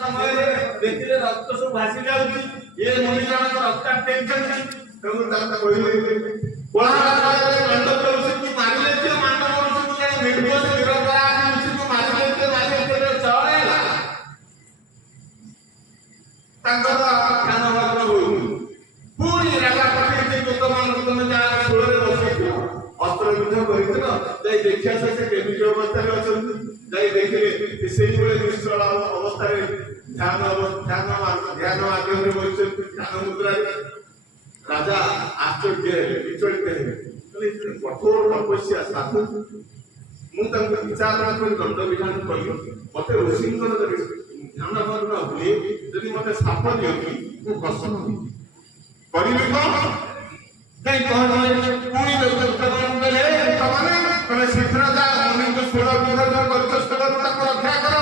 ସମୟରେ ଦେଖିଲେ ରକ୍ତ ସବୁ ଭାସି ଯାଉଛି, ଏ ମଣି ଜଣଙ୍କ ରକ୍ତ ଟେନସନ ତେଣୁ ତାଙ୍କ କହିଲେ କୋଳାହଳ ଦଣ୍ଡ କରୁଛନ୍ତି ମାରିଲେ ଯେ ମାନ କରୁଛନ୍ତି ଯେ ନିର୍ଦୋଷ ନିରପରାଧ ମଣିଷକୁ ମାରିଲେ ଯେ ଚଳେଇଲା ତାଙ୍କର ଜ୍ଞାନ ଭଗ୍ନ ହଉନି। ପୁଣି ରାଜା ପଠେଇଛି ଲୋକମାନଙ୍କୁ ତମେ ଯାହା ଷୋଳରେ ବସିଥିଲ ଅସ୍ତ୍ର ଯୁଦ୍ଧ କରିଥିଲ ଯାଇ ଦେଖିଆ ସେ କେମିତି ଅବସ୍ଥାରେ ଅଛନ୍ତି, ଯାଇ ଦେଖିଲେ ସେଇଭଳି ନିଶ୍ଚଳ ଅବସ୍ଥାରେ ଧ୍ୟାନ ମାଧ୍ୟମରେ ବସିଛନ୍ତି ଧ୍ୟାନ ମୁଦ୍ରାରେ। ରାଜା ଆଶ୍ଚର୍ଯ୍ୟ ହେଲେ, ବିଚଳିତ ହେଲେ, କଠୋର ତପସ୍ୟା ସାଧୁ ମୁଁ ତାଙ୍କୁ ବିଚାରଣା କରି ଦଣ୍ଡ ବିଧାନ କଲି, ମତେ ଋଷିଙ୍କର ଧ୍ୟାନ ଭଗ୍ନ ହୁଏ ଯଦି ମତେ ସାପ ଦିଅନ୍ତି ମୁଁ ପ୍ରସନ୍ନ କରିବି କଣ? ପୁଣି ତମେ ଶୀଘ୍ର ଯା ମଣିଙ୍କୁ ଷୋଳ ବିରୋଧ କରୁଛ ଷୋଳରୁ ତାକୁ ରକ୍ଷା କର।